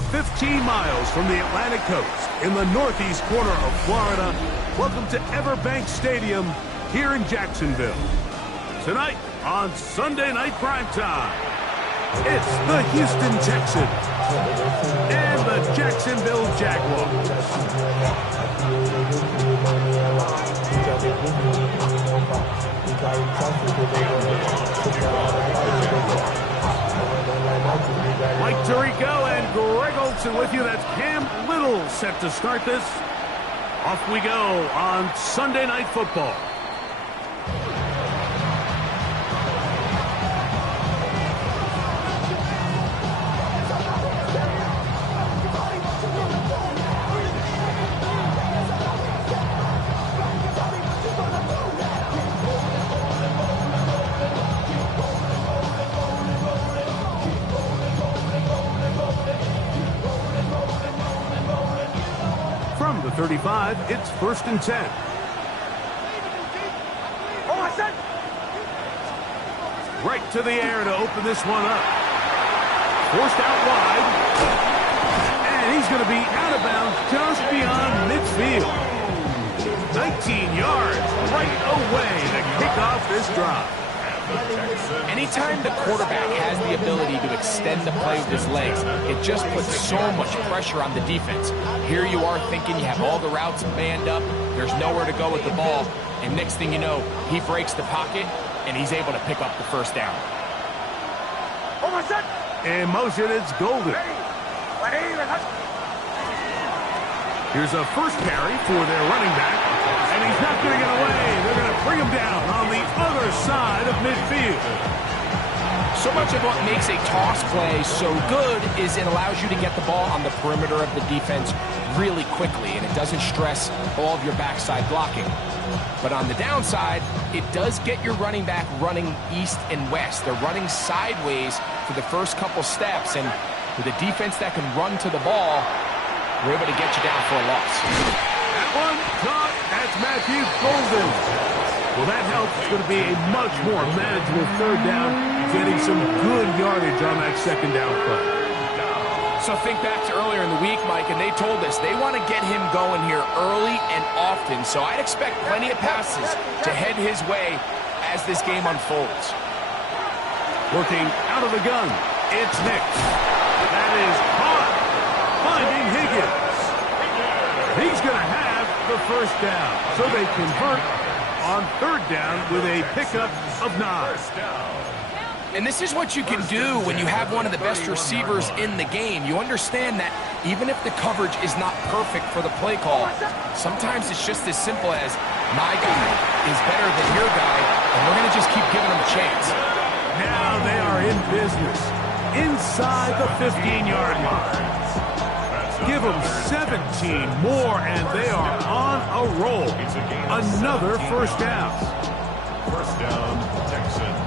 About 15 miles from the Atlantic coast in the northeast corner of Florida, welcome to Everbank Stadium here in Jacksonville. Tonight on Sunday Night Primetime, it's the Houston Texans and the Jacksonville Jaguars. Mike Tirico and Greg Olsen with you. That's Cam Little set to start this. Off we go on Sunday Night Football. From the 35, it's 1st and 10. Right to the air to open this one up. Forced out wide. And he's going to be out of bounds just beyond midfield. 19 yards right away to kick off this drive. Anytime the quarterback has the ability to extend the play with his legs, it just puts so much pressure on the defense. Here you are thinking you have all the routes manned up, there's nowhere to go with the ball, and next thing you know, he breaks the pocket, and he's able to pick up the first down. In motion, it's Golden. Here's a first carry for their running back, and he's not going to get away. They're going to bring him down on the other side of midfield. So much of what makes a toss play so good is it allows you to get the ball on the perimeter of the defense really quickly, and it doesn't stress all of your backside blocking. But on the downside, it does get your running back running east and west. They're running sideways for the first couple steps, and with a defense that can run to the ball, we're able to get you down for a loss. That one caught. That's Matthew Golden. Well, that helps. It's going to be a much more manageable third down, getting some good yardage on that second down play. So think back to earlier in the week, Mike, and they told us they want to get him going here early and often. So I'd expect plenty of passes to head his way as this game unfolds. Working out of the gun, it's Nix. That is caught. Finding Higgins. He's going to have the first down. So they convert on third down with a pickup of 9. And this is what you can do when you have one of the best receivers in the game. You understand that even if the coverage is not perfect for the play call, sometimes it's just as simple as my guy is better than your guy, and we're going to just keep giving him a chance. Now they are in business inside the 15-yard line. Give them 17 more, and they are on a roll. Another first down. First down, Texans.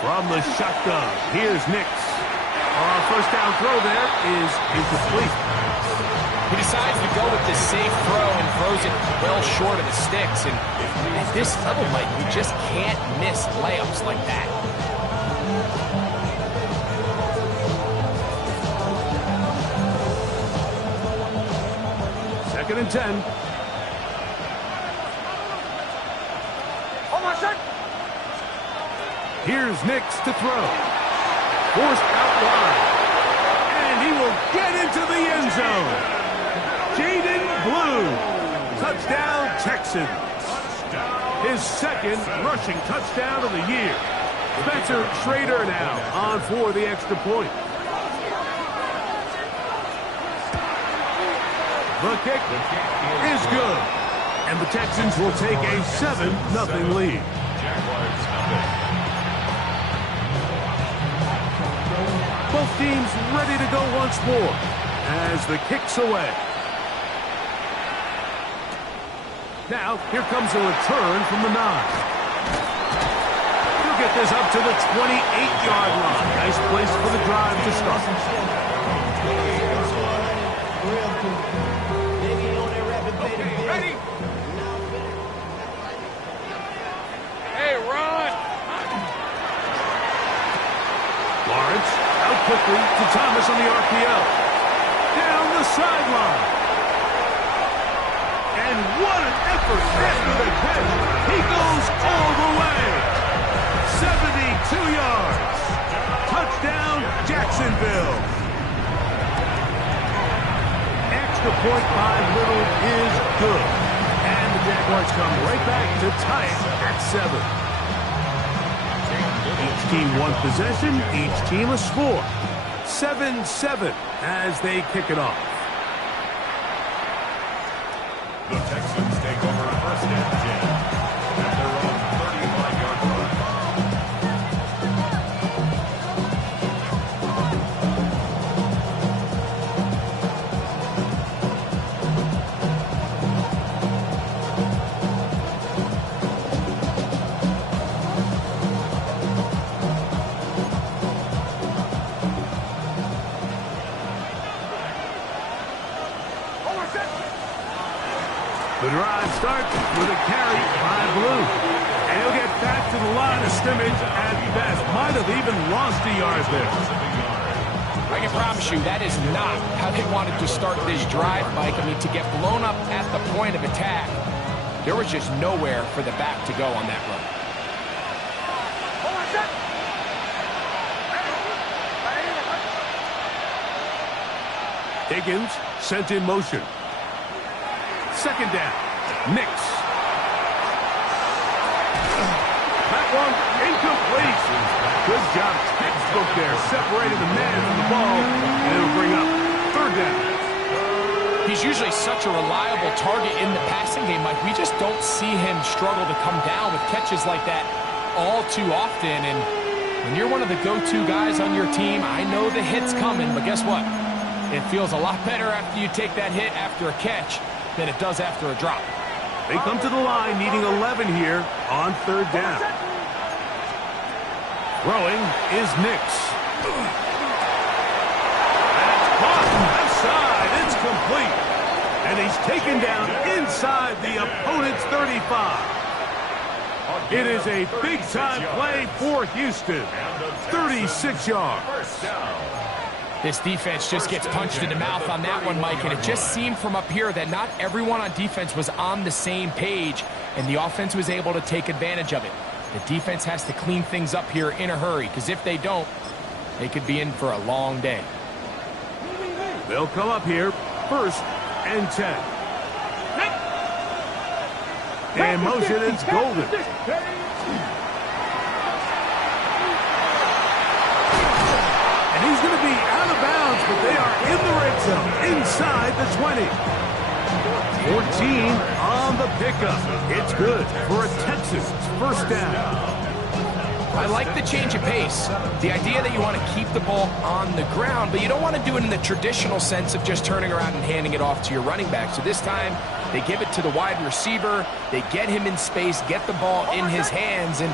From the shotgun, here's Nix. First down throw there is incomplete. He decides to go with this safe throw and throws it well short of the sticks. And at this level, Mike, you just can't miss layups like that. Second and 10. Here's Nix to throw. Forced out wide. And he will get into the end zone. Jaden Blue. Touchdown, Texans. His second rushing touchdown of the year. Spencer Schrader now on for the extra point. The kick is good. And the Texans will take a 7-0 lead. Both teams ready to go once more as the kick's away. Now, here comes a return from the 9. He'll get this up to the 28-yard line. Nice place for the drive to start. Okay, ready? Hey, run! Lawrence out quickly to Thomas on the RPO. Down the sideline. And what an effort after the catch. He goes all the way. 72 yards. Touchdown, Jacksonville. Extra point by Little is good. And the Jaguars come right back to tie it at 7. Each team one possession, each team a score. 7-7 as they kick it off. The Texans take over first and 10 at their own 35-yard line. The drive starts with a carry by Blue. And he'll get back to the line of scrimmage at best. Might have even lost a yard there. I can promise you that is not how they wanted to start this drive, Mike. I mean, to get blown up at the point of attack, there was just nowhere for the back to go on that run. Higgins sent in motion. Second down. Nix. That one incomplete. Good job. Textbook there. Separated the man from the ball. And it'll bring up third down. He's usually such a reliable target in the passing game, Mike. We just don't see him struggle to come down with catches like that all too often. And when you're one of the go-to guys on your team, I know the hit's coming, but guess what? It feels a lot better after you take that hit after a catch than it does after a drop. They come to the line needing 11 here on third down. Throwing is Nix. That's caught left side. It's complete. And he's taken down inside the opponent's 35. It is a big-time play for Houston. 36 yards. First down. This defense just gets punched in the mouth on that one, Mike, and it just seemed from up here that not everyone on defense was on the same page, and the offense was able to take advantage of it. The defense has to clean things up here in a hurry, because if they don't, they could be in for a long day. They'll come up here, first and 10. In motion, it's Golden. He's going to be out of bounds, but they are in the red zone, inside the 20. 14 on the pickup. It's good for a Texans first down. I like the change of pace. The idea that you want to keep the ball on the ground, but you don't want to do it in the traditional sense of just turning around and handing it off to your running back. So this time, they give it to the wide receiver. They get him in space, get the ball in his hands, and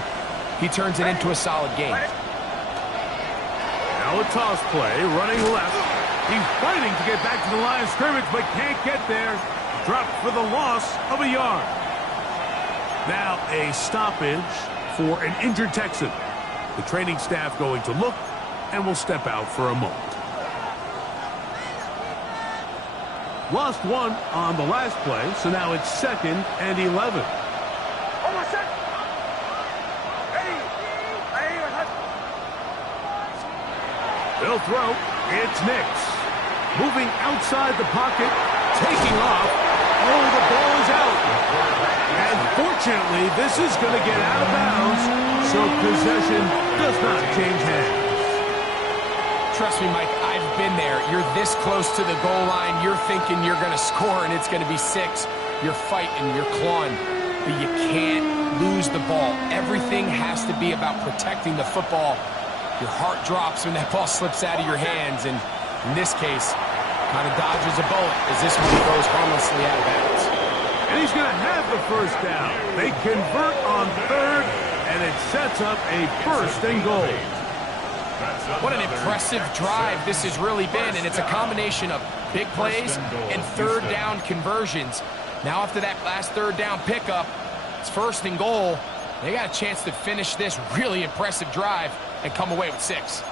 he turns it into a solid game. Now a toss play, running left. He's fighting to get back to the line of scrimmage, but can't get there. Dropped for the loss of a yard. Now a stoppage for an injured Texan. The training staff going to look and will step out for a moment. Lost one on the last play, so now it's 2nd and 11. They'll throw. It's Nix. Moving outside the pocket. Taking off. Oh, the ball is out. And fortunately, this is going to get out of bounds, so possession does not change hands. Trust me, Mike, I've been there. You're this close to the goal line. You're thinking you're going to score, and it's going to be 6. You're fighting. You're clawing. But you can't lose the ball. Everything has to be about protecting the football. Your heart drops when that ball slips out of your hands, and in this case, kind of dodges a bullet as this one goes harmlessly out of bounds. And he's He's going to have the first down. They convert on third, and it sets up a first and goal. What an impressive drive this has really been, and it's a combination of big plays and third down conversions. Now after that last third down pickup, it's first and goal. They got a chance to finish this really impressive drive and come away with 6.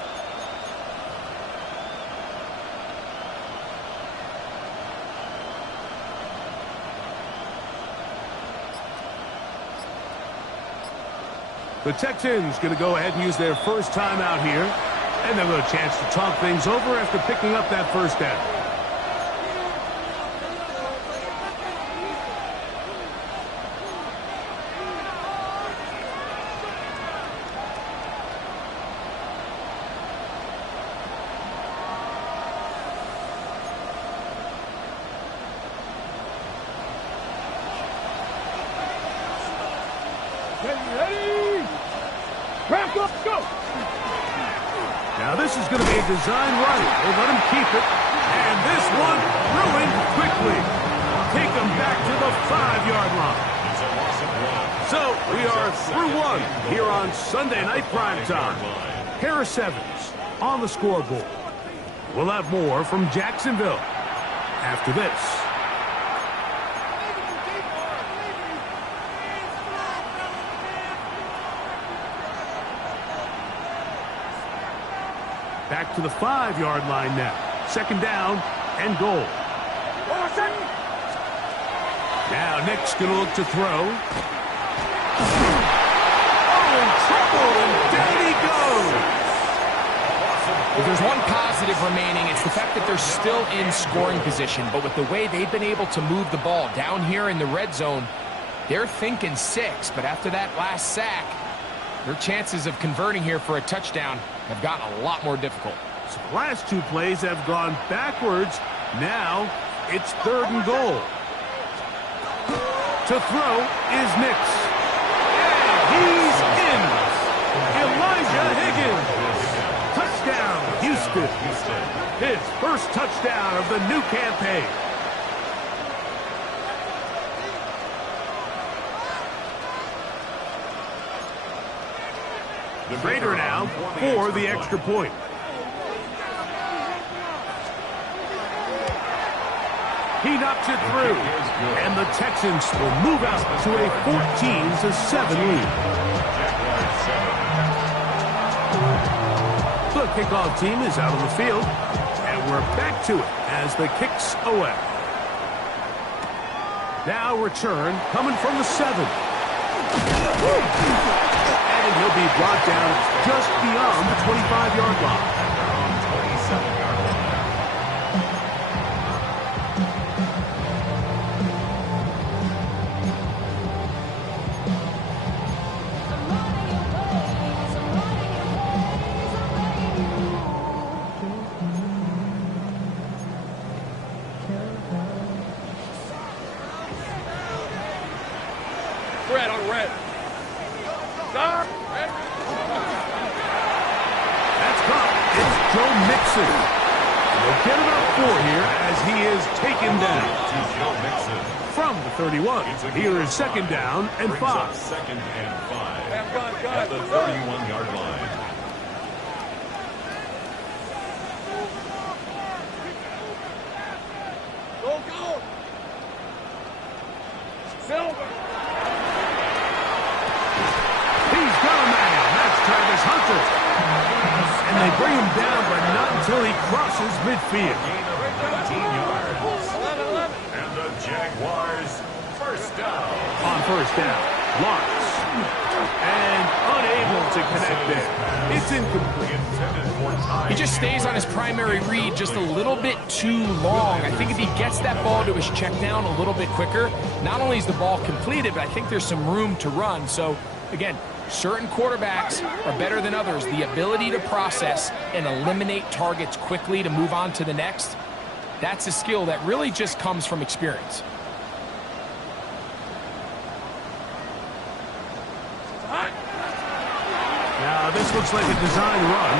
The Texans going to go ahead and use their first timeout here, and they'll have a chance to talk things over after picking up that first down. Now this is going to be a design run. They let him keep it. And this one ruined quickly. Take him back to the 5-yard line. So we are through one here on Sunday Night Primetime. Harris Evans on the scoreboard. We'll have more from Jacksonville after this. Back to the 5-yard line now. Second down and goal. Now Nick's going to look to throw. Oh, in trouble, and down he goes. If there's one positive remaining, it's the fact that they're still in scoring position. But with the way they've been able to move the ball down here in the red zone, they're thinking 6. But after that last sack, their chances of converting here for a touchdown have gotten a lot more difficult. So the last 2 plays have gone backwards. Now it's third and goal. To throw is Nix. And he's in. Elijah Higgins. Touchdown, Houston. His first touchdown of the new campaign. Raider now for the extra point. He knocks it through, and the Texans will move out to a 14-7 lead. The kickoff team is out on the field, and we're back to it as the kicks away. Now return coming from the 7. And he'll be brought down just beyond the 25-yard line. Red on red. Stop. That's caught. It's Joe Mixon. We'll get about 4 here as he is taken down. From the 31, here is second down and 5. Second and 5 at the 31-yard line. Go. Silver. He's got a man. That's Travis Hunter. And they bring him down, but not until he crosses midfield. Gain of 19 yards. 11. And the Jaguars first down. On first down, Lawrence. And unable to connect there. It's incomplete. He just stays on his primary read just a little bit too long. I think if he gets that ball to his check down a little bit quicker, not only is the ball completed, but I think there's some room to run. So, again, certain quarterbacks are better than others. The ability to process and eliminate targets quickly to move on to the next, that's a skill that really just comes from experience. Now, this looks like a design run.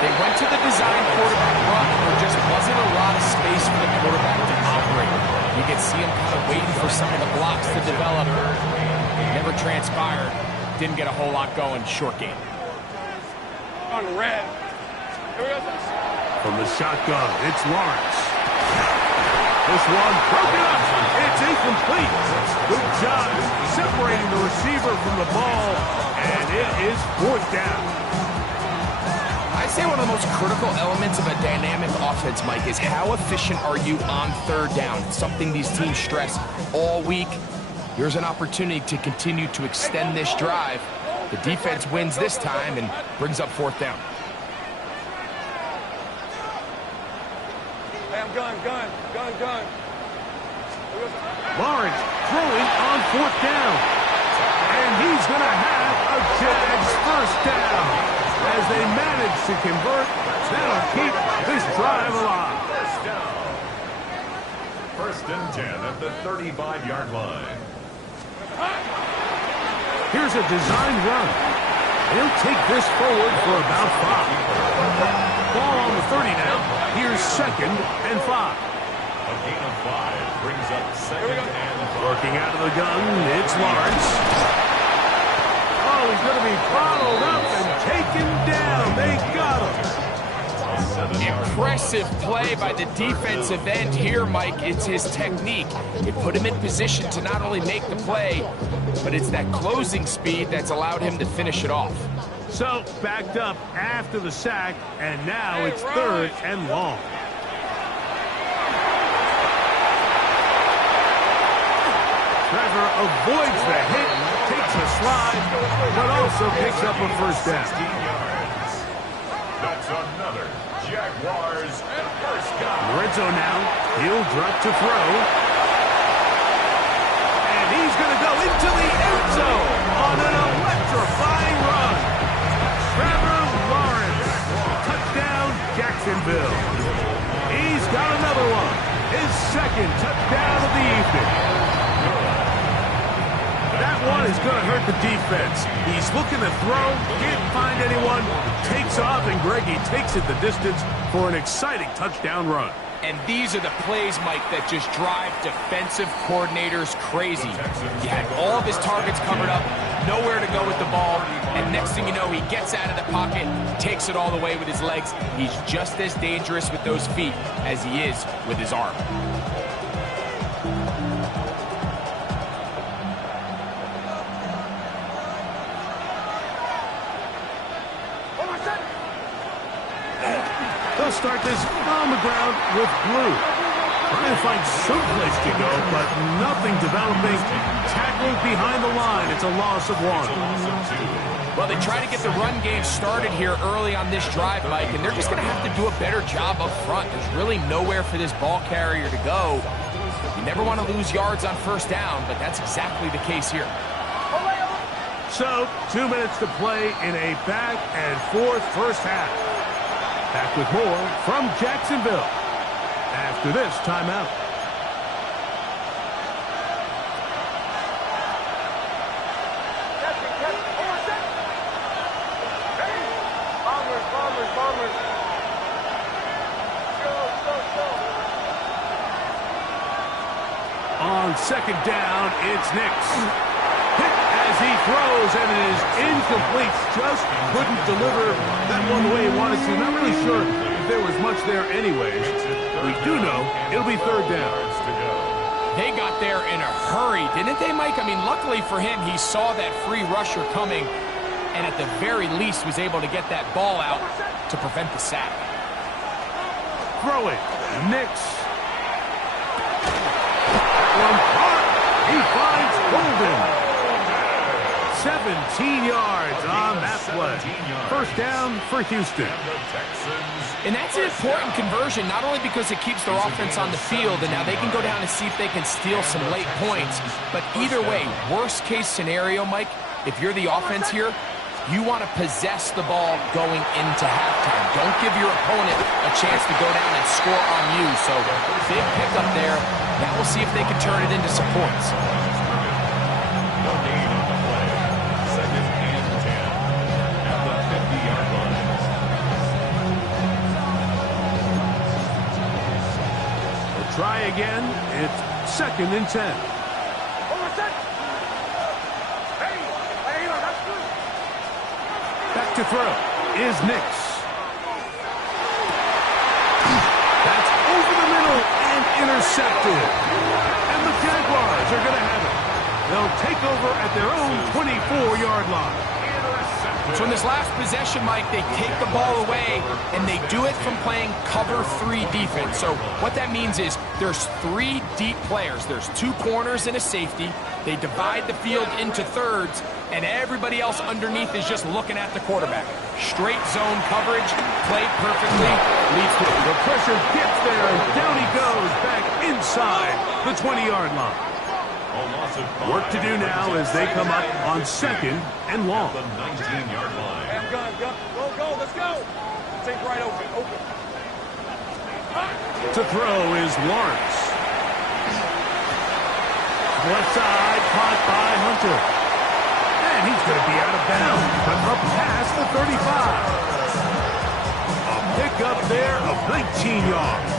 They went to the design quarterback run, and there just wasn't a lot of space for the quarterback to operate. You can see him kind of waiting for some of the block blocks to develop. Never transpired. Didn't get a whole lot going. Short game. On the red. Here we go. From the shotgun, it's Lawrence. This one broken up. It's incomplete. Good job separating the receiver from the ball, and it is 4th down. I'd say one of the most critical elements of a dynamic offense, Mike, is how efficient are you on 3rd down? It's something these teams stress all week. Here's an opportunity to continue to extend this drive. The defense wins this time and brings up 4th down. Hey, I'm gun. Lawrence throwing on 4th down. And he's going to have a Jags 1st down as they manage to convert. That'll keep this drive alive. 1st and 10 at the 35-yard line. Here's a designed run. He'll take this forward for about 5. Ball on the 30 now. Here's 2nd and 5. A gain of 5 brings up 2nd and 5. Working out of the gun, it's Lawrence. Oh, he's going to be bottled up and taken down. They got him. Impressive play by the defensive end here, Mike. It's his technique. It put him in position to not only make the play, but it's that closing speed that's allowed him to finish it off. So, backed up after the sack, and now it's 3rd and long. Trevor avoids the hit, takes a slide, but also picks up a 1st down. 16 yards. That's another Jaguars 1st down. Lorenzo now, he'll drop to throw. And he's going to go into the end zone on an electrifying run. Trevor Lawrence, touchdown Jacksonville. He's got another one, his 2nd touchdown of the evening. That one is going to hurt the defense. He's looking to throw, can't find anyone, takes off, and Greggy takes it the distance for an exciting touchdown run. And these are the plays, Mike, that just drive defensive coordinators crazy. He had all of his targets covered up, nowhere to go with the ball, and next thing you know, he gets out of the pocket, takes it all the way with his legs. He's just as dangerous with those feet as he is with his arm. They'll start this on the ground with Blue. Trying to find some place to go, but nothing developing. Tackled behind the line. It's a loss of 1. Well, they try to get the run game started here early on this drive, Mike, and they're just going to have to do a better job up front. There's really nowhere for this ball carrier to go. You never want to lose yards on 1st down, but that's exactly the case here. So, 2 minutes to play in a back and forth 1st half. Back with more from Jacksonville after this timeout. Bombers. Go. On 2nd down, it's Nix. Hit as he throws, and it is incomplete. Just couldn't deliver that one the way he wanted to. Not really sure if there was much there anyways. We do know it'll be 3rd down. They got there in a hurry, didn't they, Mike? I mean, luckily for him, he saw that free rusher coming, and at the very least was able to get that ball out to prevent the sack. Throw it. Nix. One part. He finds Golden. 17 yards on that play. 1st down for Houston. And that's an important conversion, not only because it keeps their offense on the field, and now they can go down and see if they can steal some late points. But either way, worst case scenario, Mike, if you're the offense here, you want to possess the ball going into halftime. Don't give your opponent a chance to go down and score on you. So big pickup there. Now we'll see if they can turn it into some points. Try again. It's 2nd and 10. Back to throw is Nix. That's over the middle and intercepted. And the Jaguars are going to have it. They'll take over at their own 24-yard line. So in this last possession, Mike, they take the ball away, and they do it from playing cover 3 defense. So what that means is there's 3 deep players. There's 2 corners and a safety. They divide the field into thirds, and everybody else underneath is just looking at the quarterback. Straight zone coverage, played perfectly, leads to the pressure gets there, and down he goes back inside the 20-yard line. Work to do now as they come up on 2nd and long. The 19-yard line. Go, let's go. Take right open. To throw is Lawrence. Left side, caught by Hunter. And he's going to be out of bounds, but up past the 35. A pickup there of 19 yards.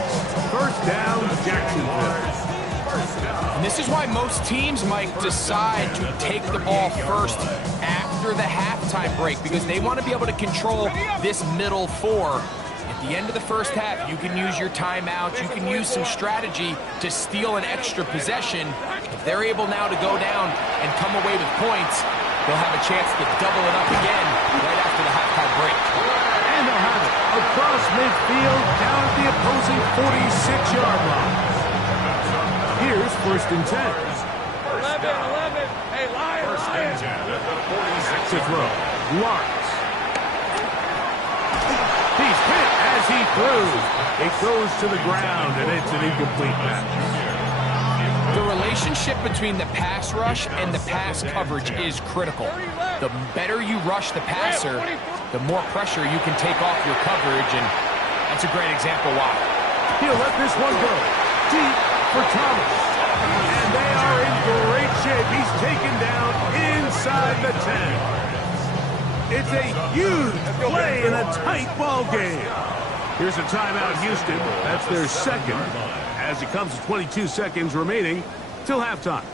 First down, Jacksonville. And this is why most teams, Mike, decide to take the ball first after the halftime break, because they want to be able to control this middle 4. At the end of the first half, you can use your timeouts, you can use some strategy to steal an extra possession. If they're able now to go down and come away with points, they'll have a chance to double it up again right after the halftime break. And they'll have it across midfield down at the opposing 46-yard line. Here's 1st and 10. 11. Hey, Lion. First and 10 at the 46. To throw, Lawrence. He's hit as he throws. It goes to the ground, and it's an incomplete pass. The relationship between the pass rush and the pass coverage is critical. The better you rush the passer, the more pressure you can take off your coverage, and that's a great example why. He'll let this one go deep for Thomas. And they are in great shape. He's taken down inside the 10. It's a huge play in a tight ball game. Here's a timeout, Houston. That's their 2nd, as it comes to 22 seconds remaining till halftime.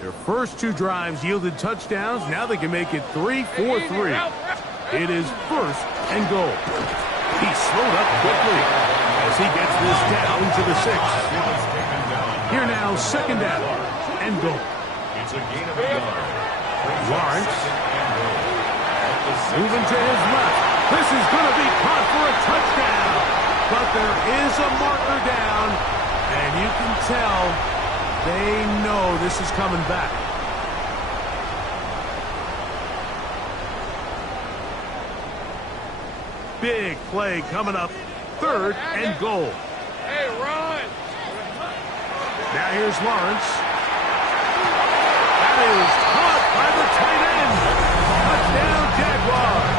Their first 2 drives yielded touchdowns. Now they can make it 3-4-3. It is 1st and goal. He slowed up quickly as he gets this down to the 6. Here now, 2nd down and goal. It's a gain of a yard. Lawrence moving to his left. This is going to be caught for a touchdown. But there is a marker down, and you can tell they know this is coming back. Big play coming up. 3rd and goal. Hey, run. Now here's Lawrence. That is caught by the tight end. Touchdown, Jaguars.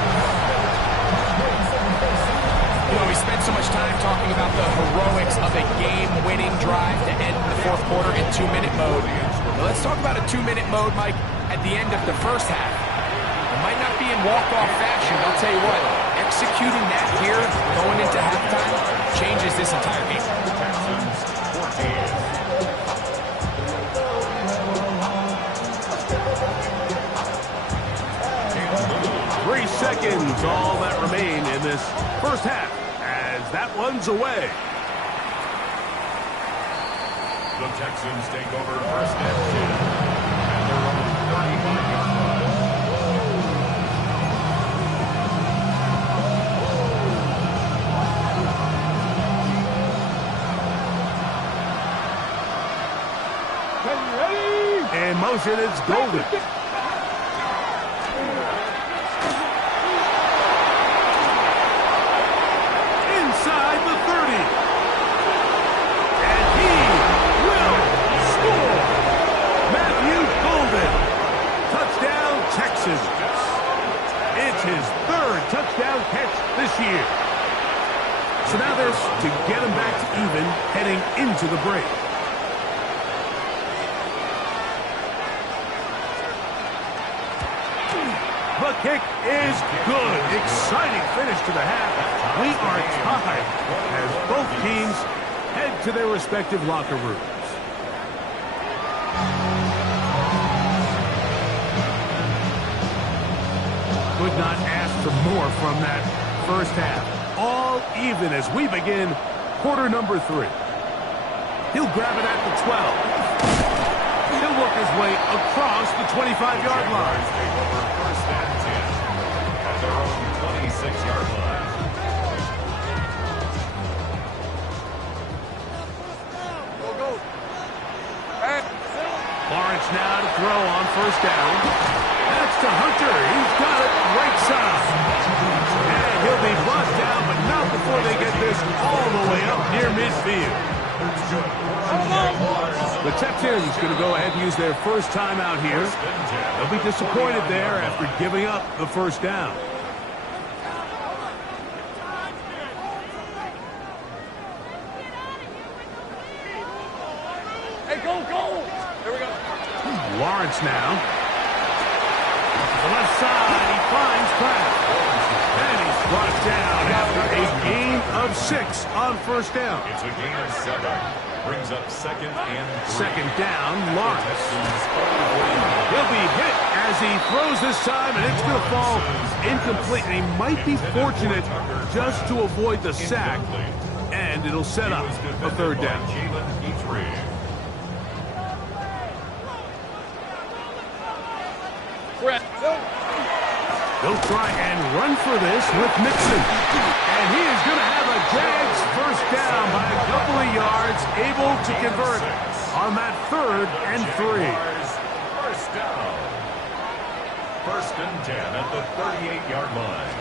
You know, we spent so much time talking about the heroics of a game-winning drive to end the 4th quarter in 2-minute mode. Now let's talk about a 2-minute mode, Mike, at the end of the first half. It might not be in walk-off fashion, but I'll tell you what, executing that here, going into halftime, changes this entire game. 3 seconds, all that remain in this first half, as that one's away. The Texans take over 1st and 10 at their own 35-yard line. In motion, it's Golden. Inside the 30. And he will score. Matthew Golden. Touchdown, Texans. It's his 3rd touchdown catch this year. So now there's to get him back to even heading into the break. The The kick is good. Exciting finish to the half. We are tied as both teams head to their respective locker rooms. Could not ask for more from that first half. All even as we begin quarter number 3. He'll grab it at the 12. He'll work his way across the 25-yard line. Take over first and 10 at their own 26-yard line. Lawrence now to throw on first down. That's to Hunter. He's got it right side. And he'll be brought down, but not before they get this all the way up near midfield. The Texans going to go ahead and use their first timeout here. They'll be disappointed there after giving up the first down. Hey, go! There we go. Lawrence now. To the left side, he finds Pratt. And he's brought down after a gain of 6 on first down. It's a gain of 7. Brings up second and 3. Second down, Lawrence. He'll be hit as he throws this time, and it's going to fall incomplete. And he might be fortunate just to avoid the sack, and it'll set up a third down. They'll try and run for this with Mixon. And he is going to have a Jags first down by a couple of yards, able to convert on that 3rd and 3. First down. First and 10 at the 38-yard line.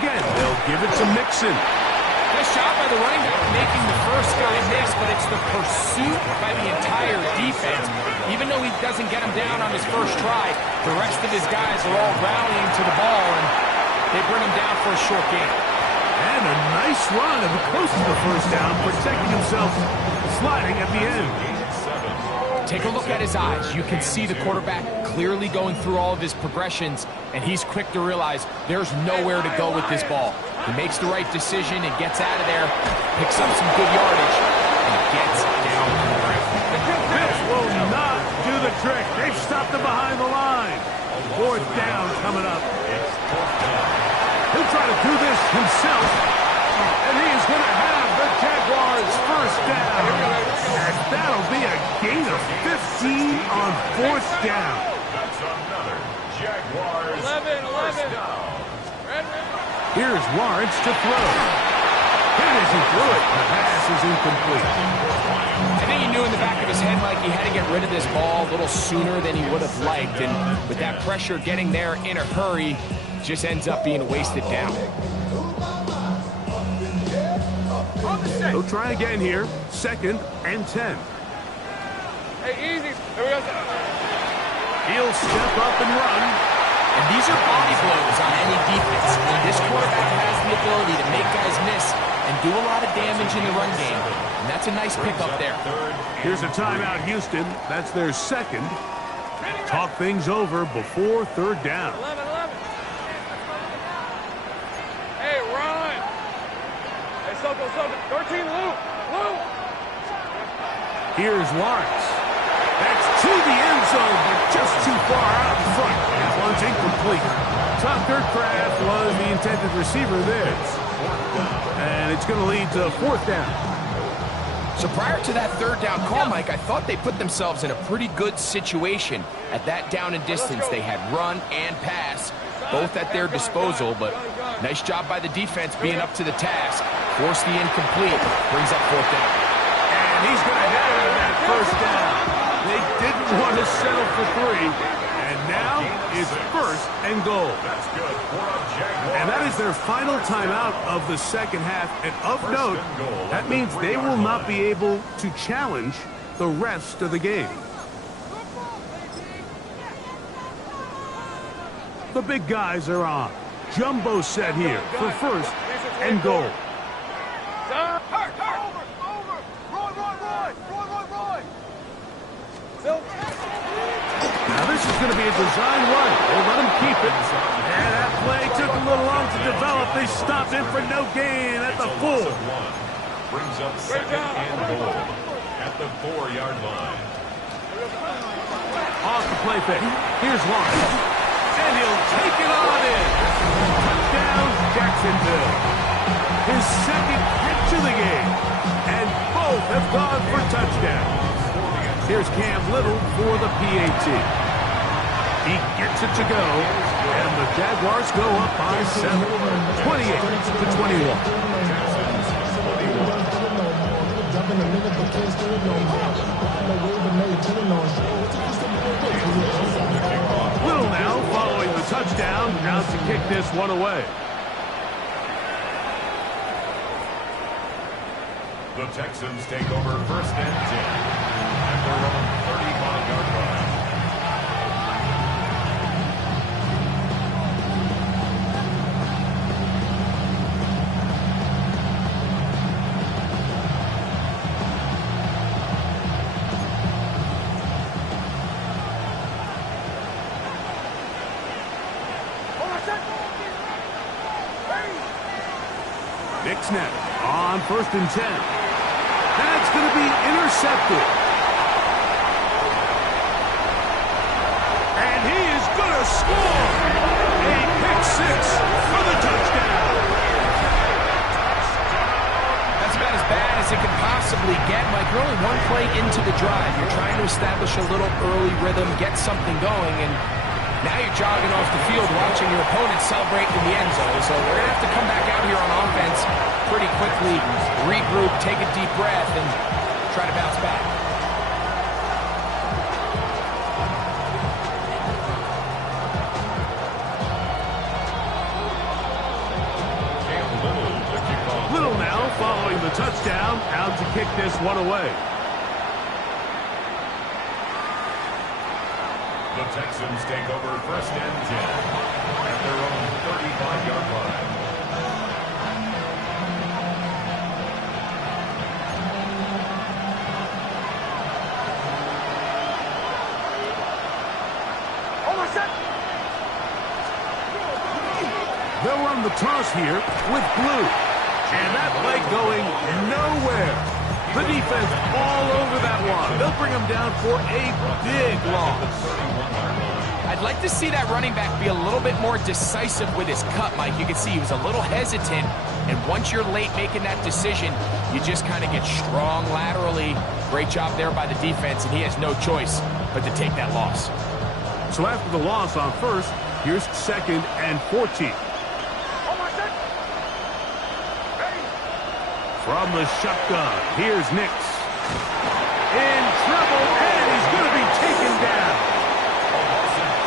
Again, they'll give it to Mixon. Nice job by the running back making the first guy miss, but it's the pursuit by the entire defense. Even though he doesn't get him down on his first try, the rest of his guys are all rallying to the ball, and they bring him down for a short gain. And a nice run of close to the first down, protecting himself, sliding at the end. Take a look at his eyes. You can see the quarterback clearly going through all of his progressions, and he's quick to realize there's nowhere to go with this ball. He makes the right decision and gets out of there, picks up some good yardage, and gets down to the ground. This will not do the trick. They've stopped him behind the line. 4th down coming up. He'll try to do this himself, and he is going to have the Jaguars first down. And that'll be a gain of 15 on 4th down. That's another Jaguars 11. Here's Lawrence to throw. It isn't through it. The pass is incomplete. I think he knew in the back of his head, Mike, he had to get rid of this ball a little sooner than he would have liked. And with that pressure getting there in a hurry, just ends up being a wasted down. He'll try again here. 2nd and 10. Hey, easy. There we go. He'll step up and run. And these are body blows on any defense. This quarterback has the ability to make guys miss and do a lot of damage in the run game. And that's a nice pickup there. Here's a timeout, Houston. That's their 2nd. Talk things over before 3rd down. 11. Hey, run. Hey, Soto. 13, Lou. Here's Lawrence. That's to the end zone, but just too far out in front. That one's incomplete. Tucker Kraft was the intended receiver there. And it's going to lead to 4th down. So prior to that 3rd down call, Mike, I thought they put themselves in a pretty good situation at that down and distance. They had run and pass, both at their disposal, but nice job by the defense being up to the task. Forced the incomplete, brings up 4th down. And he's going to have that first down. They didn't want to settle for 3, and now it's 1st and goal. That's good for a Jaguars. And that is their final timeout of the second half. And of note, that means they will not be able to challenge the rest of the game. The big guys are on. Jumbo set here for 1st and goal. Now this is going to be a design run. They let him keep it. And that play took a little long to develop. They stopped him for no gain at the full. Brings up second and goal at the 4-yard line. Off the play fake. Here's Lawrence. And he'll take it on in. Touchdown, Jacksonville. His second catch of the game. And both have gone for touchdowns. Here's Cam Little for the PAT. He gets it to go. And the Jaguars go up by 7. 28-21. Little now following the touchdown, now to kick this one away. The Texans take over first and 10 at their own 35-yard line. Big snap on first and 10. That's going to be intercepted. And he is going to score. A pick six for the touchdown. That's about as bad as it can possibly get, Mike. You're only one play into the drive. You're trying to establish a little early rhythm, get something going, and now you're jogging off the field watching your opponent celebrate in the end zone. So they're going to have to come back out here on offense pretty quickly, regroup, take a deep breath, and try to bounce back. Little now following the touchdown, out to kick this one away. The Texans take over first and 10 at their own 35-yard line. They'll run the toss here with Blue. And that play going nowhere. The defense all over that one. They'll bring him down for a big loss. I'd like to see that running back be a little bit more decisive with his cut, Mike. You can see he was a little hesitant, and once you're late making that decision, you just kind of get strong laterally. Great job there by the defense, and he has no choice but to take that loss. So after the loss on first, here's second and 14. From the shotgun, here's Nix. In trouble, and he's going to be taken down.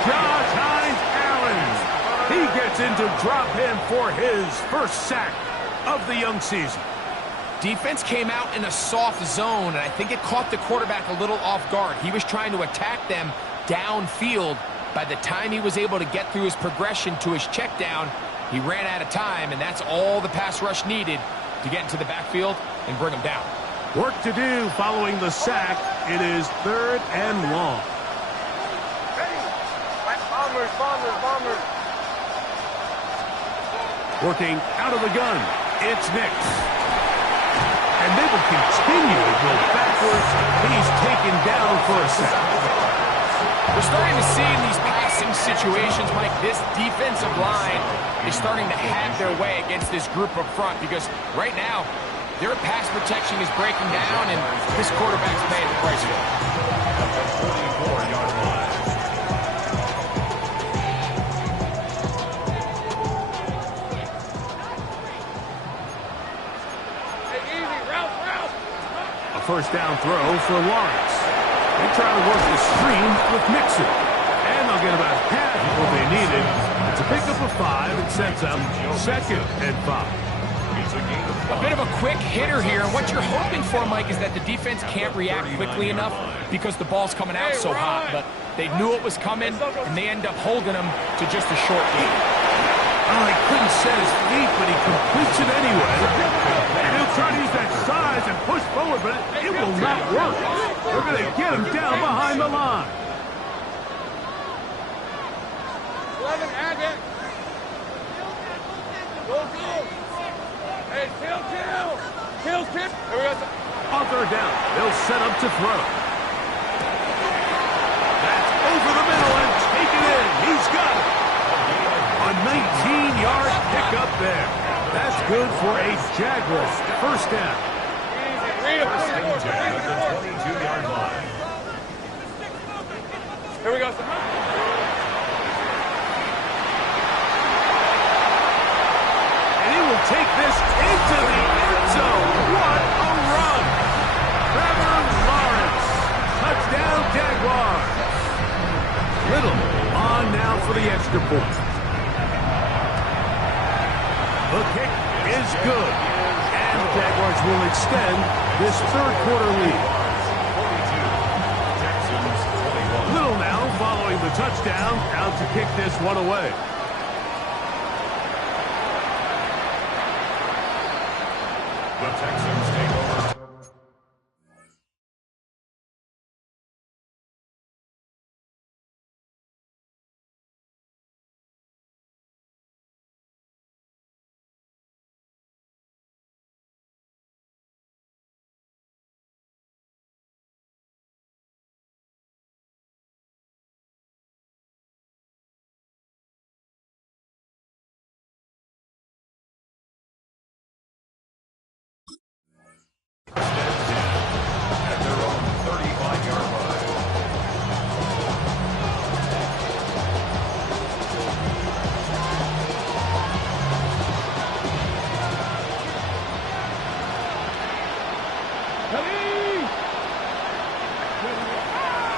Josh Hines Allen. He gets into drop him for his first sack of the young season. Defense came out in a soft zone, and I think it caught the quarterback a little off guard. He was trying to attack them downfield. By the time he was able to get through his progression to his check down, he ran out of time, and that's all the pass rush needed to get into the backfield and bring him down. Work to do following the sack. It is third and long. Bombers. Working out of the gun. It's Nix. And they will continue to go backwards. He's taken down for a sack. We're starting to see in these passing situations, Mike, this defensive line is starting to have their way against this group up front, because right now their pass protection is breaking down, and this quarterback's paying the price for it. 44-yard line. A first down throw for Lawrence. They try to work the screen with Mixon. And they'll get about half of what they needed. It's a pickup of 5. It sets up second and 5. A bit of a quick hitter here. And what you're hoping for, Mike, is that the defense can't react quickly enough because the ball's coming out so hot. But they knew it was coming, and they end up holding them to just a short gain. Oh, he couldn't set his feet, but he completes it anyway. And he'll try to use that size and push forward, but it will not work. They're going to get him down behind the line. Hey, kill. Here we go. On third down, they'll set up to throw. That's over the middle and taken in. He's got it. A 19-yard pickup there. That's good for a Jaguars first down. Second down at the 22-yard line. Here we go. And he will take this into the end zone. What a run. Trevor Lawrence. Touchdown, Jaguars. Little on now for the extra point. The kick is good. And the Jaguars will extend this third quarter lead. 42. Texans 21. Little now following the touchdown. Out to kick this one away. The Texans take over. At their own 35-yard line.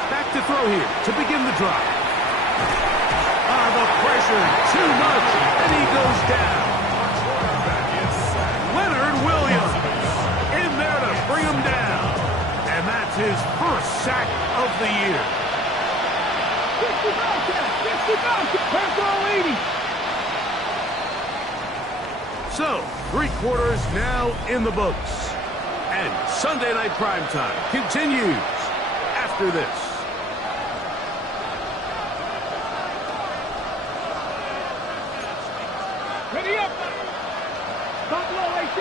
Back to throw here to begin the drive. The pressure, too much, and he goes down. Quarterback is sacked. Leonard Williams in there to bring him down. And that's his first sack of the year. 50 So, 3 quarters now in the books. And Sunday Night Primetime continues after this. Ready up. Buffalo 18.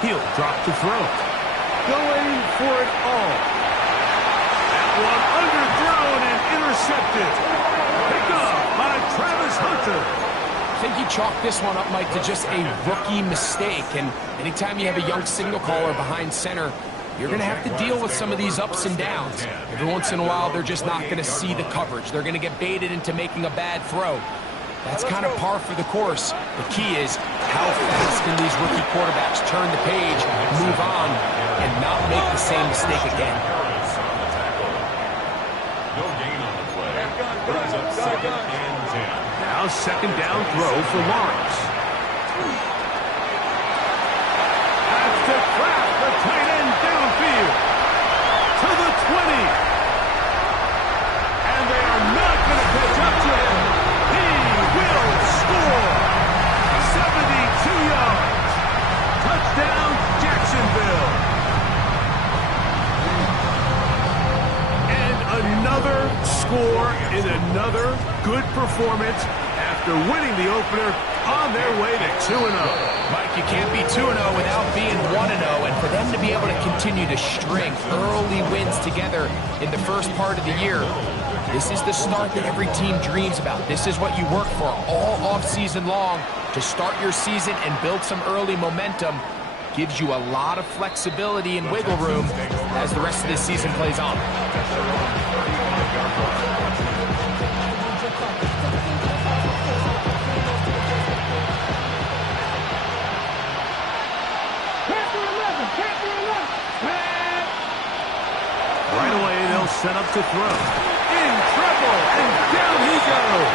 He'll drop to throw. Going for it all. That one underthrown and intercepted. Picked up by Travis Hunter. I think he chalked this one up, Mike, to just a rookie mistake. And anytime you have a young signal caller behind center, you're going to have to deal with some of these ups and downs. Every once in a while, they're just not going to see the coverage. They're going to get baited into making a bad throw. That's kind of par for the course. The key is how fast can these rookie quarterbacks turn the page, move on, and not make the same mistake again. No gain on the play. Brings up second and 10. Now second down throw for Lawrence. That's to Kraft, the tight end downfield. To the 20. And they are not going to catch up to him. He will score. 72 yards. Touchdown, Jacksonville. And another score in another good performance after winning the opener on their way to 2-0. Mike, you can't be 2-0 without being 1-0, and for them to be able to continue to string early wins together in the first part of the year, this is the start that every team dreams about. This is what you work for all offseason long to start your season and build some early momentum. Gives you a lot of flexibility and wiggle room as the rest of this season plays on. Right away, they'll set up to throw. In trouble, and down he goes.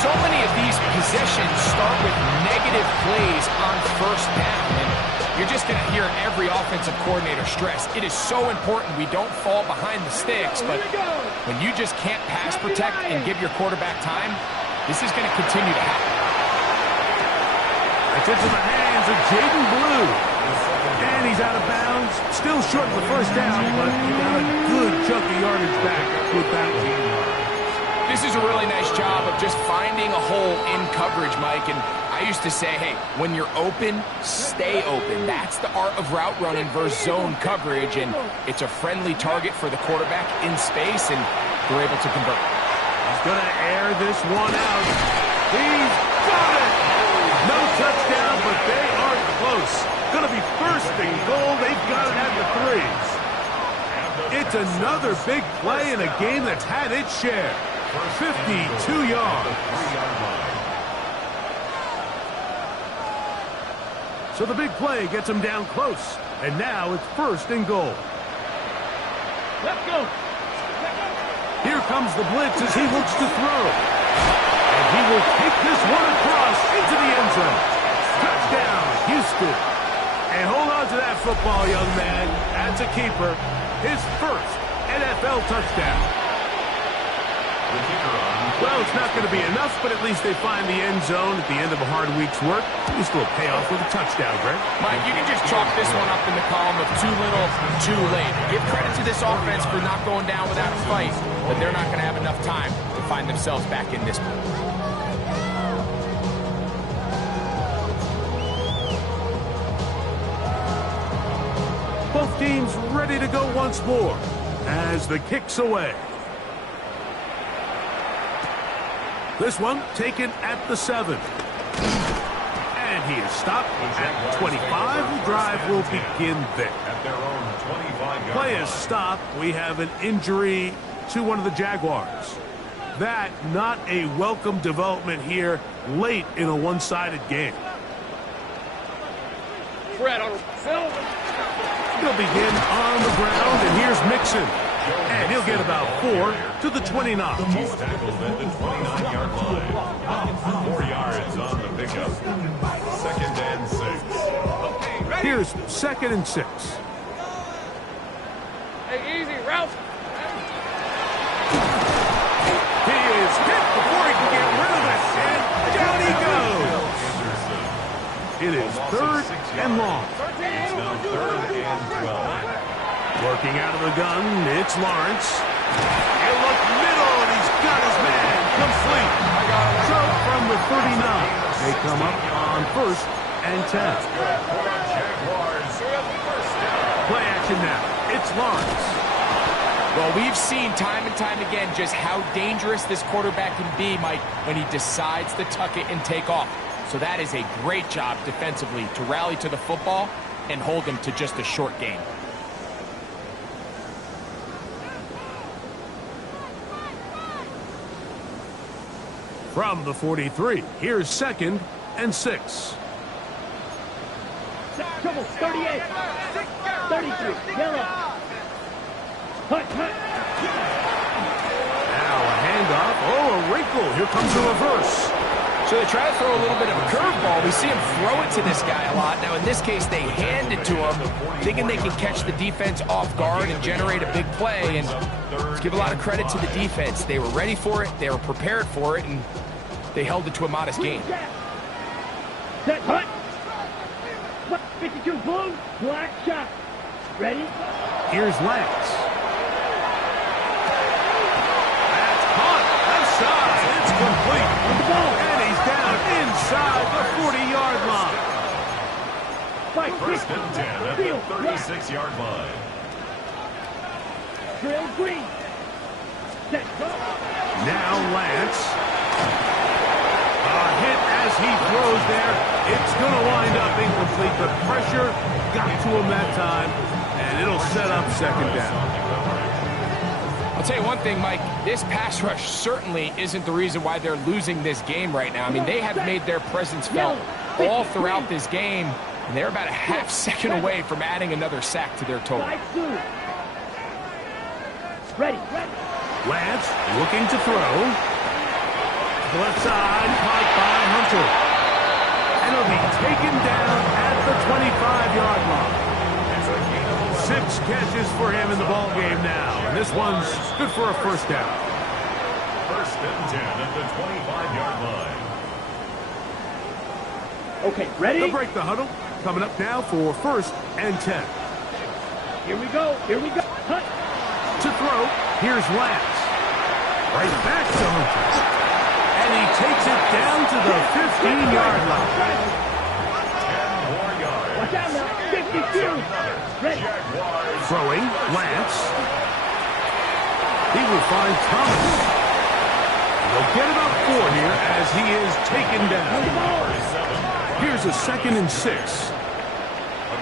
So many of these possessions start with negative plays on first down, and you're just going to hear every offensive coordinator stress. It is so important we don't fall behind the sticks, but when you just can't pass protect and give your quarterback time, this is going to continue to happen. It's into the hands of Jaden Blue. And he's out of bounds. Still short of the first down, but he got a good chunk of yardage back with that one. This is a really nice job of just finding a hole in coverage, Mike. And I used to say, hey, when you're open, stay open. That's the art of route running versus zone coverage. And it's a friendly target for the quarterback in space, and they're able to convert. He's going to air this one out. He's got it! No touchdown, but they are close. Going to be first and goal. They've got it at the 3s. It's another big play in a game that's had its share. 52 yards. So the big play gets him down close. And now it's first and goal. Let's go. Here comes the blitz as he looks to throw. And he will take this one across into the end zone. Touchdown, Houston. And hold on to that football, young man. That's a keeper. His first NFL touchdown. Well, it's not going to be enough, but at least they find the end zone at the end of a hard week's work. At least it'll pay off with a touchdown, Greg. Mike, you can just chalk this one up in the column of too little, too late. Give credit to this offense for not going down without a fight, but they're not going to have enough time to find themselves back in this one. Both teams ready to go once more as the kick's away. This one taken at the 7. And he is stopped at 25. The drive will begin there. Play is stopped. We have an injury to one of the Jaguars. That not a welcome development here late in a one-sided game. Fred on Phil. He'll begin on the ground, and here's Mixon. And he'll get about 4 to the 29. He's tackled at the 29-yard line. 4 yards on the pickup. 2nd and 6. Here's 2nd and 6. Hey, easy, Ralph. He is hit before he can get rid of it, and down he goes. It is 3rd and long. It's now 3rd and 12. Working out of the gun, it's Lawrence. He'll look middle, and he's got his man complete. So from the 39, they come up on 1st and 10. Play action now. It's Lawrence. Well, we've seen time and time again just how dangerous this quarterback can be, Mike, when he decides to tuck it and take off. So that is a great job defensively to rally to the football and hold him to just a short gain. From the 43, here's 2nd and 6. Trouble, 38, 33, yellow. Hut. Now a handoff. Oh, a wrinkle. Here comes a reverse. So they try to throw a little bit of a curveball. We see him throw it to this guy a lot. Now, in this case, they hand it to him, thinking they can catch the defense off guard and generate a big play. And let's give a lot of credit to the defense. They were ready for it, they were prepared for it, and they held it to a modest gain. Set, hut. 52 blue, black shot. Ready? Here's Lance. That's caught. Left side. It's complete. And he's down inside the 40-yard line. 1st and 10 at the 36-yard line. Trail green. Set, go. Now Lance. A hit as he throws there. It's going to wind up incomplete. The pressure got to him that time, and it'll set up 2nd down. I'll tell you one thing, Mike, this pass rush certainly isn't the reason why they're losing this game right now. I mean, they have made their presence felt all throughout this game, and they're about a half second away from adding another sack to their total. Ready. Lance looking to throw. Left side, caught by Hunter. And he'll be taken down at the 25-yard line. 6 catches for him in the ball game now. And this one's good for a 1st down. 1st and 10 at the 25-yard line. Okay, ready? They'll break the huddle. Coming up now for 1st and 10. Here we go. Hut. To throw, here's Lance. Right back to Hunter. And he takes it down to the 15-yard line. 10 more yards. Watch out now. 52. Ready. Throwing, Lance. He will find Thomas. They'll get about 4 here as he is taken down. Here's a 2nd and 6. A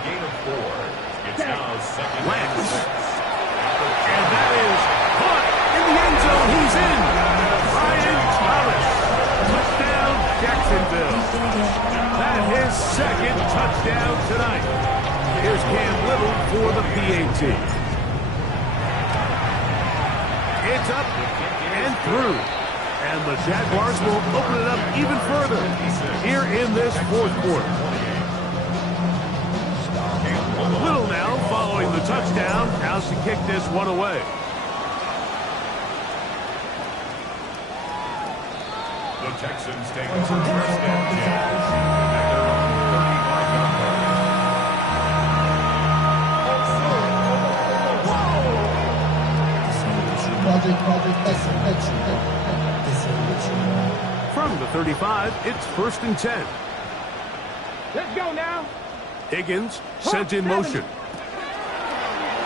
gain of 4. It's now 2nd and Lance. 6. And that is caught in the end zone. He's in. Ryan Thomas. Touchdown, Jacksonville. That is 2nd touchdown tonight. Here's Cam Little for the PAT. It's up and through. And the Jaguars will open it up even further here in this 4th quarter. Little now following the touchdown. Now to kick this one away. The Texans take over 1st and 10 at their own 35-yard From the 35, it's 1st and 10. Let's go now. Higgins sent in motion.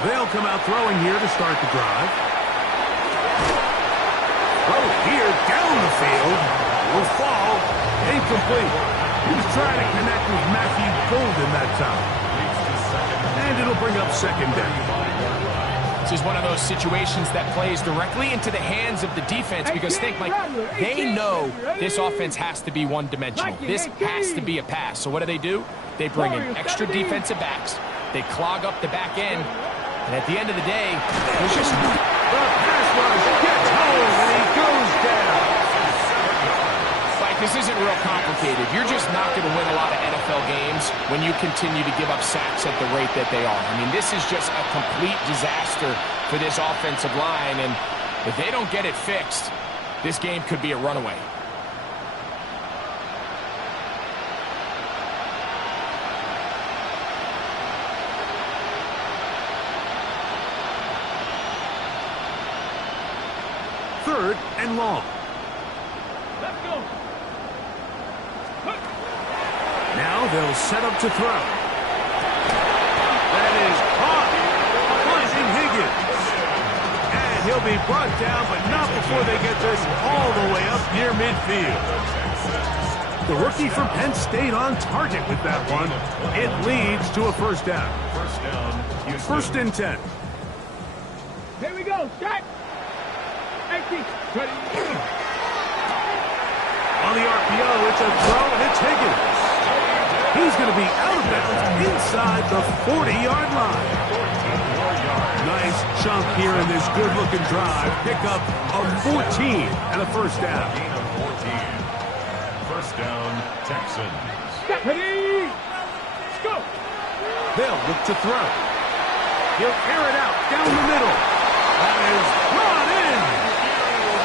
They'll come out throwing here to start the drive. Oh, here down the field. Will fall. Incomplete. He was trying to connect with Matthew Golden that time. And it'll bring up 2nd down. This is one of those situations that plays directly into the hands of the defense because think, Mike, they know this offense has to be one-dimensional. This has to be a pass. So what do? They bring in extra defensive backs. They clog up the back end. And at the end of the day, there's just... The pass rush gets home and he goes down. Like, this isn't real complicated. You're just not going to win a lot of NFL games when you continue to give up sacks at the rate that they are. I mean, this is just a complete disaster for this offensive line. And if they don't get it fixed, this game could be a runaway. Third and long. Let's go. Now they'll set up to throw. That is caught. Punching Higgins. And he'll be brought down, but not before they get this all the way up near midfield. The rookie from Penn State on target with that one. It leads to a 1st down. 1st and 10. Here we go. Start. 18. Ready. On the RPO, it's a throw, and it's Higgins. He's going to be out of bounds inside the 40-yard line. Nice chunk here in this good-looking drive. Pick up a 14 and a 1st down. Gain of 14. 1st down, Texans. Ready. Let's go. They'll look to throw. He'll air it out down the middle. That is brought in.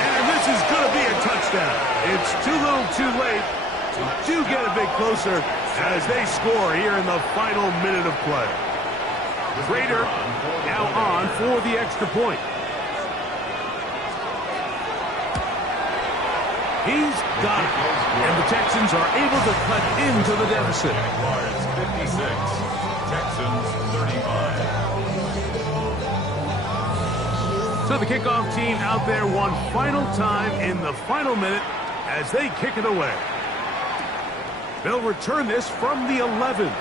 And this is going to be a touchdown. It's too little too late. Do get a bit closer as they score here in the final minute of play. Prater now on for the extra point. He's got it. And the Texans are able to cut into the deficit. Jaguars 56, Texans 35. So the kickoff team out there one final time in the final minute as they kick it away. They'll return this from the 11.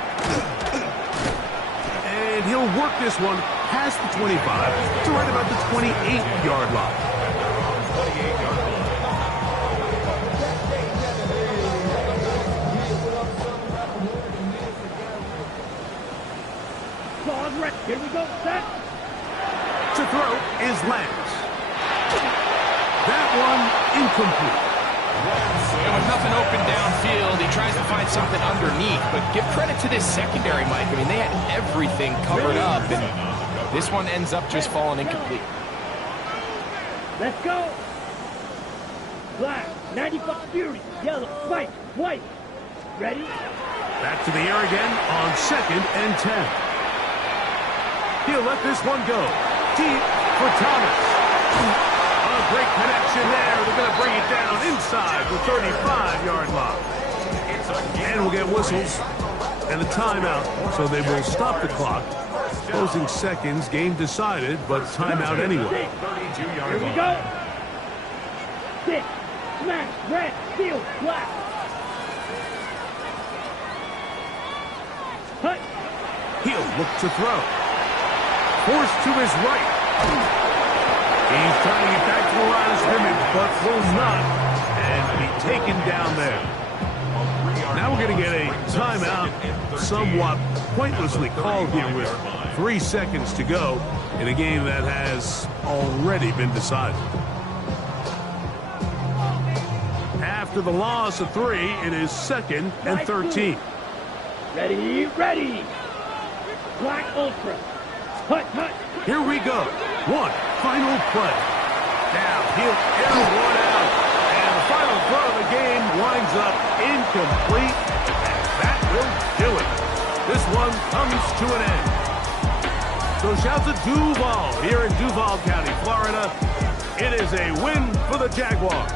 And he'll work this one past the 25 to right about the 28-yard line. 28-yard line. Pause. Right. Here we go. Set. To throw is Lance. That one incomplete. And with nothing open downfield, he tries to find something underneath. But give credit to this secondary, Mike. I mean, they had everything covered up, and this one ends up just falling incomplete. Let's go. Black. 95 beauty. Yellow. White. Ready. Back to the air again on 2nd and 10. He'll let this one go. Deep for Thomas. A a great connection there. They're going to bring it down inside the 35-yard line. And we'll get whistles and a timeout, so they will stop the clock. Closing seconds, game decided, but timeout anyway. Here we go. 6, smash, red, field, black. Cut. He'll look to throw. Forced to his right. He's trying to get back to the line of scrimmage, but will not, and be taken down there. Now we're going to get a timeout, somewhat pointlessly called here with 3 seconds to go in a game that has already been decided. After the loss of 3, it is 2nd and 13. Ready, ready. Black Ultra. Hut, hut. Here we go. One final play. Now he'll air one out. And the final throw of the game winds up incomplete. And that will do it. This one comes to an end. So shout to Duval here in Duval County, Florida. It is a win for the Jaguars.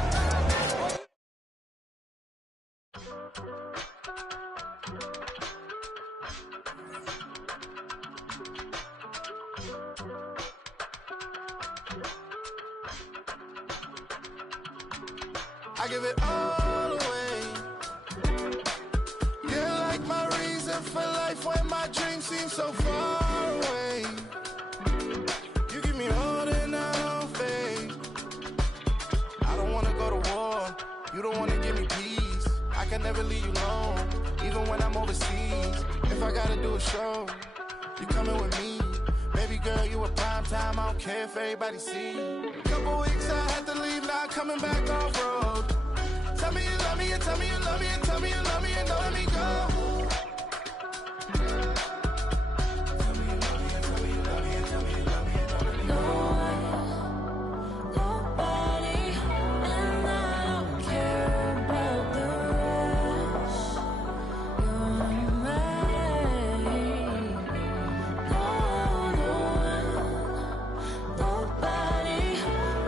I give it all away. You're like my reason for life when my dreams seem so far away. You give me more than I don't fade. I don't wanna go to war. You don't wanna give me peace. I can never leave you alone, even when I'm overseas. If I gotta do a show, you coming with me. Baby girl, you a prime time. I don't care if everybody see. Couple weeks I had to leave, now coming back off road. Tell me you love me, and tell me you love me, and tell me you love me, and don't let me go. Tell me you love me, and tell me you love me, and tell me you love me, and don't let me go. Nobody, and I don't care about the rest. You're mine. Nobody,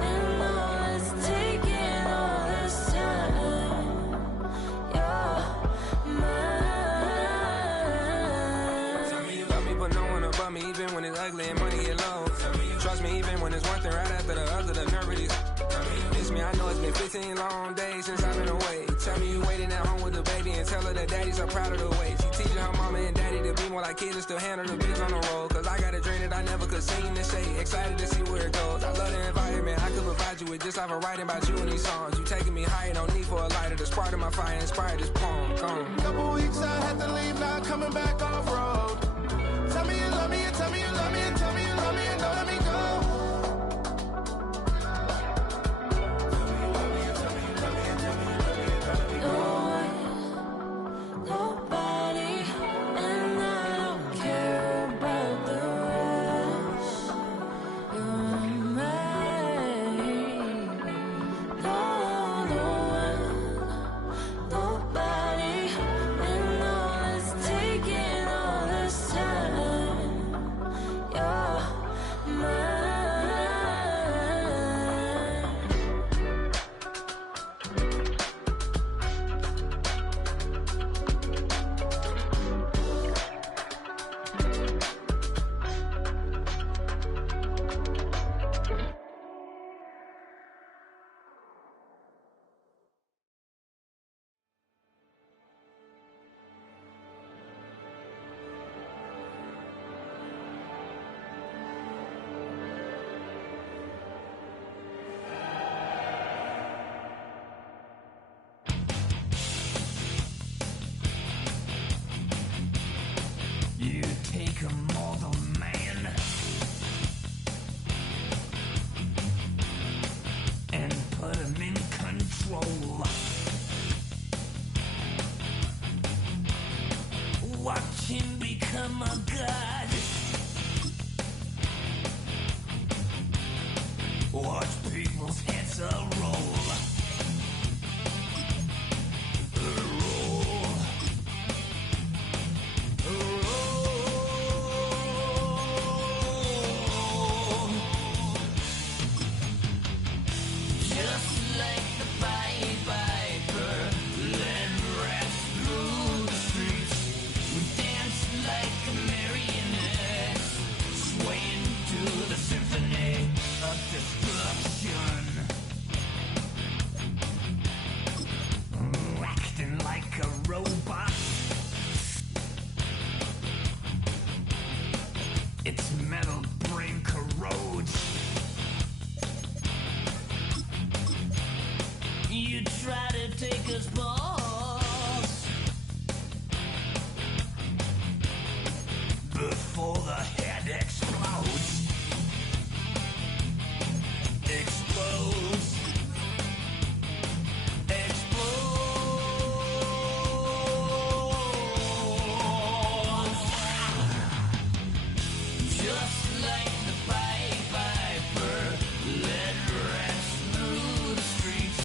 and all is taking all this time. You're mine. Tell me you love me, but no one above me, even when it's ugly and money get low. Trust me, even when it's one thing right after the other, the nerve of these. Miss me, I know it's been 15 long days since I've been away. Tell me you waiting at home with the baby and tell her that daddy's so proud of the way. She teaching her mama and daddy to be more like kids and still handle the biz on the road. Cause I got a dream that I never could sing and say. Excited to see where it goes. I love the environment. I could provide you with just like I'm writing about you in these songs. You taking me higher, no need for a lighter. The spark of my fire inspired this poem. Gone. Couple weeks I had to leave, now coming back off road. Tell me you love me, and tell me you love me, and tell me you love me, and don't let me go. Nobody, and I don't care about the rest. You're mine. Nobody, and all is taking all this time. You're mine. You take a mortal man and put him in control. Watch him become a god. Watch people's heads roll. its metal brain corrodes. You try to take us balls before the